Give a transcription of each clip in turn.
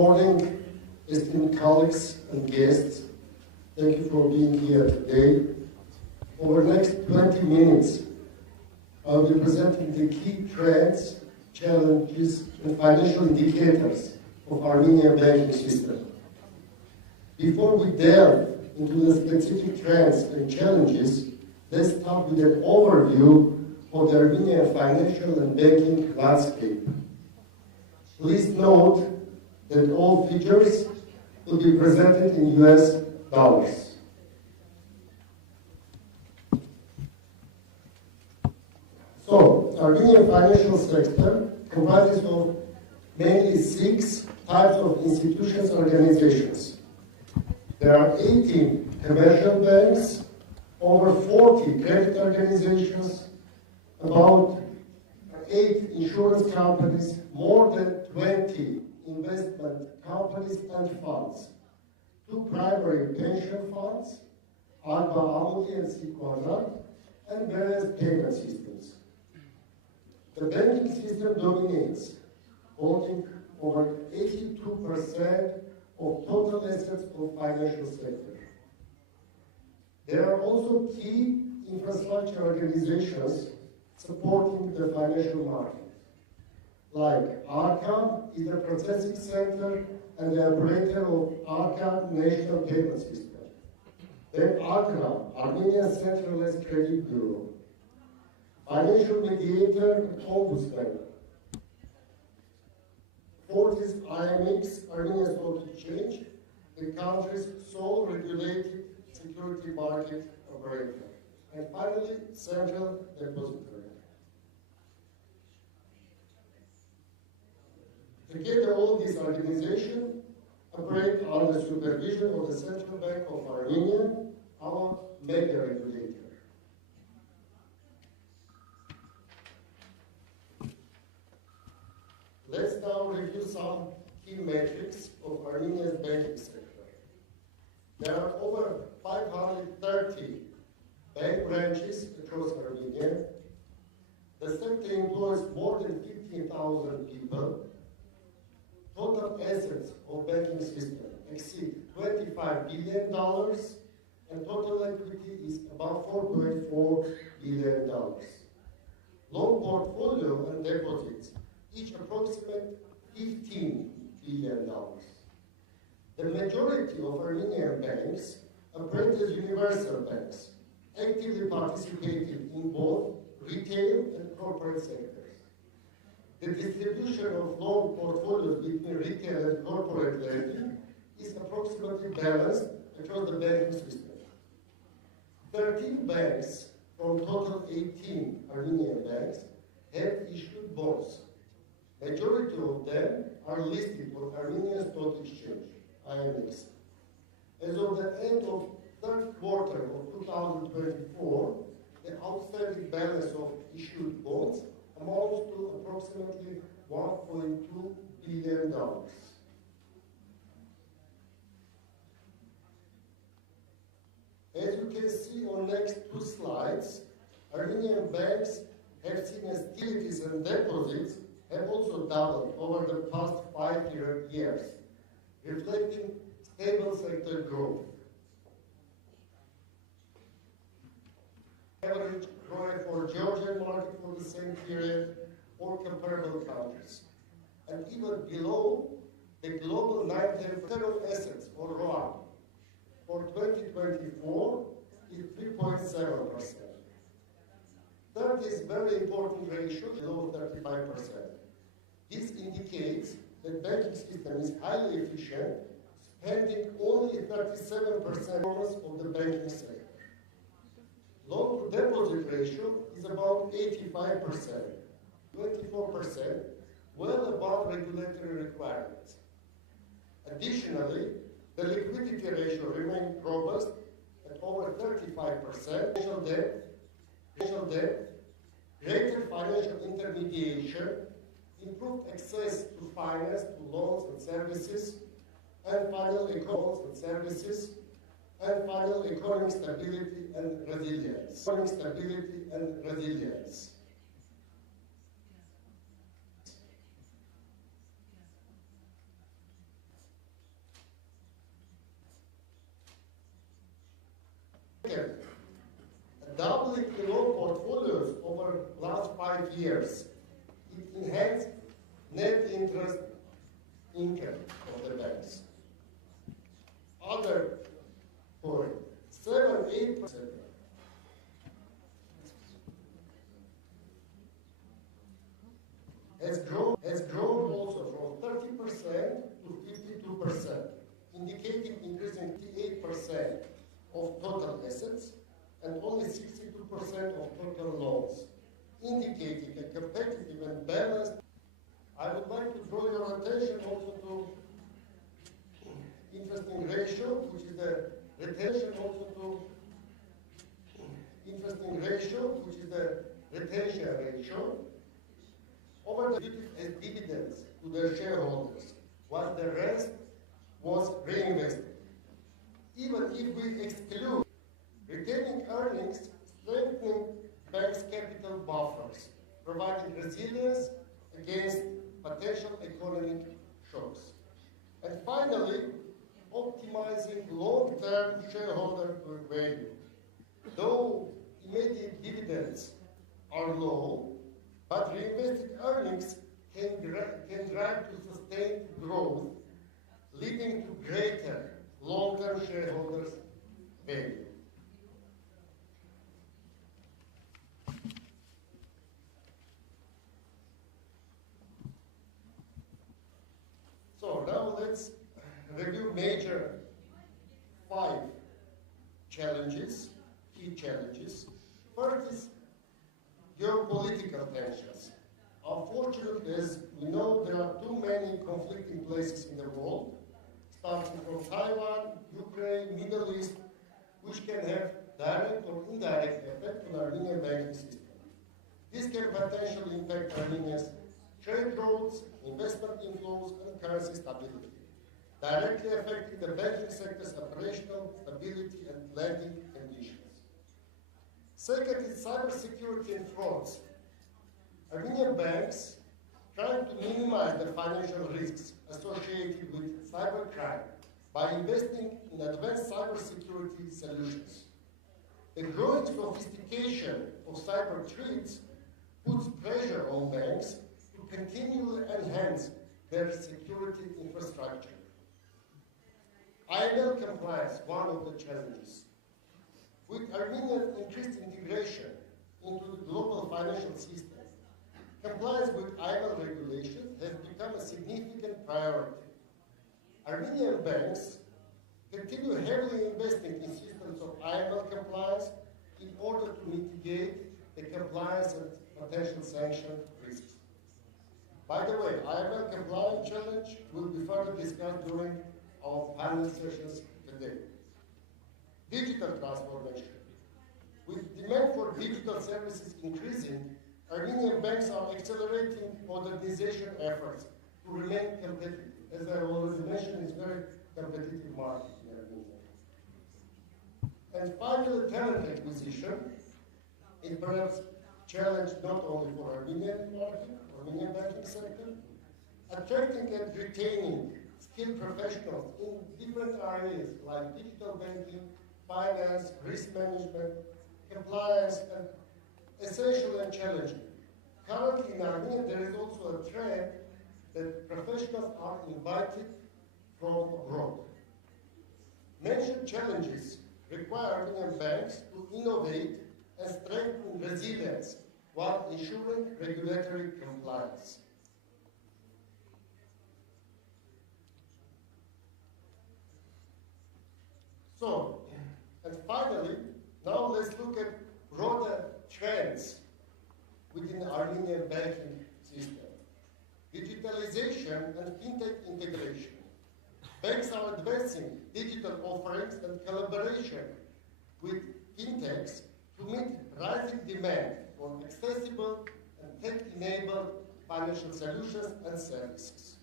morning, esteemed colleagues and guests. Thank you for being here today. Over the next 20 minutes, I'll be presenting the key trends, challenges, and financial indicators of Armenian banking system. Before we delve into the specific trends and challenges, let's start with an overview of the Armenian financial and banking landscape. Please note that all figures will be presented in US dollars. So, Armenian financial sector comprises of mainly 6 types of institutions and organizations. There are 18 commercial banks, over 40 credit organizations, about 8 insurance companies, more than 20 investment companies and funds, 2 primary pension funds, Armenia and Sikora, and various payment systems. The banking system dominates, holding over 82% of total assets of financial sector. There are also key infrastructure organizations supporting the financial market, like ARCA is the processing center and the operator of ARCA National Payment System. Then ARCA, Armenian Centralized Credit Bureau, financial mediator and ombudsman. Fourth is IMX, Armenian Stock Exchange, the country's sole regulated security market operator. And finally, Central Depository. Together, all these organizations operate under supervision of the Central Bank of Armenia, our mega regulator. Let's now review some key metrics of Armenia's banking sector. There are over 530 bank branches across Armenia. The sector employs more than 15,000 people. Total assets of banking system exceed $25 billion, and total equity is about $4.4 billion. Loan portfolio and deposits each approximate $15 billion. The majority of Armenian banks operate as universal banks, actively participating in both retail and corporate sectors. The distribution of loan portfolios between retail and corporate lending is approximately balanced across the banking system. 13 banks from total 18 Armenian banks have issued bonds. Majority of them are listed on Armenian Stock Exchange, IMX. As of the end of third quarter of 2024, the outstanding balance of issued bonds amounts to approximately $1.2 billion. As you can see on next 2 slides, Armenian banks have seen as utilities and deposits have also doubled over the past 5 years, reflecting stable sector growth. Average growth for Georgian market for the same period or comparable countries. And even below the global 9-10 return on assets or ROA for 2024 is 3.7%. Third is very important ratio below 35%. This indicates that banking system is highly efficient, spending only 37% of the banking sector. Loan to deposit ratio is about 85%, 24%, well above regulatory requirements. Additionally, the liquidity ratio remained robust at over 35%. Financial debt, greater financial intermediation, improved access to finance, to loans and services, and final economic stability and resilience. Second, doubling the loan portfolios over the last 5 years. It enhanced net interest income of the banks. Other point, 7-8% has grown also from 30% to 52%, indicating increasing 58% of total assets and only 62% of total loans, indicating a competitive and balanced. I would like to draw your attention also to interesting ratio, which is the retention ratio, over the as dividends to their shareholders, while the rest was reinvested. Even if we exclude retaining earnings, strengthening banks' capital buffers, providing resilience against potential economic shocks. And finally, optimizing long-term shareholder value. Though immediate dividends are low, but reinvested earnings can drive to sustained growth, leading to greater long-term shareholders' value. So now let's review major 5 challenges, key challenges. First is geopolitical tensions. Unfortunately, as we know, there are too many conflicting places in the world, starting from Taiwan, Ukraine, Middle East, which can have direct or indirect effect on Armenian banking system. This can potentially impact Armenia's trade routes, investment inflows, and currency stability, directly affecting the banking sector's operational stability and lending conditions. Second is cybersecurity and frauds. Armenian banks trying to minimize the financial risks associated with cybercrime by investing in advanced cybersecurity solutions. The growing sophistication of cyber threats puts pressure on banks to continually enhance their security infrastructure. IML compliance, one of the challenges. With Armenia's increased integration into the global financial system, compliance with IML regulations has become a significant priority. Armenian banks continue heavily investing in systems of IML compliance in order to mitigate the compliance and potential sanction risks. By the way, IML compliance challenge will be further discussed during our panel sessions today. Digital transformation. With demand for digital services increasing, Armenian banks are accelerating modernization efforts to remain competitive. As I already mentioned, it's a very competitive market in Armenia. And finally, talent acquisition is perhaps a challenge not only for Armenian market, Armenian banking sector, attracting and retaining skilled professionals in different areas like digital banking, finance, risk management, compliance, and essential and challenging. Currently in Armenia, there is also a trend that professionals are invited from abroad. Mentioned challenges require Armenian banks to innovate and strengthen resilience while ensuring regulatory compliance. So, and finally, now let's look at broader trends within the Armenian banking system. Digitalization and fintech integration. Banks are advancing digital offerings and collaboration with fintechs to meet rising demand for accessible and tech-enabled financial solutions and services.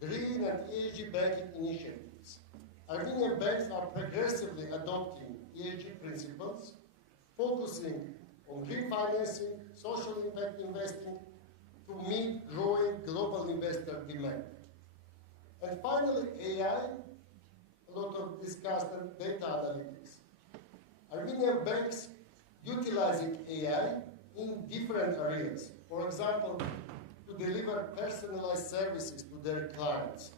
Green and ESG banking initiatives. Armenian banks are progressively adopting ESG principles, focusing on green financing, social impact investing to meet growing global investor demand. And finally, AI, a lot of discussed, and data analytics. Armenian banks utilizing AI in different areas. For example, to deliver personalized services to their clients,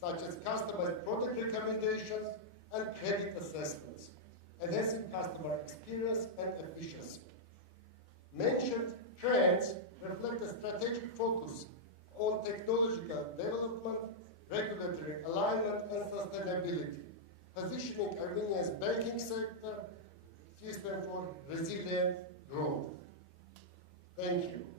such as customized product recommendations and credit assessments, enhancing customer experience and efficiency. Mentioned trends reflect a strategic focus on technological development, regulatory alignment, and sustainability, positioning Armenia's banking sector system for resilient growth. Thank you.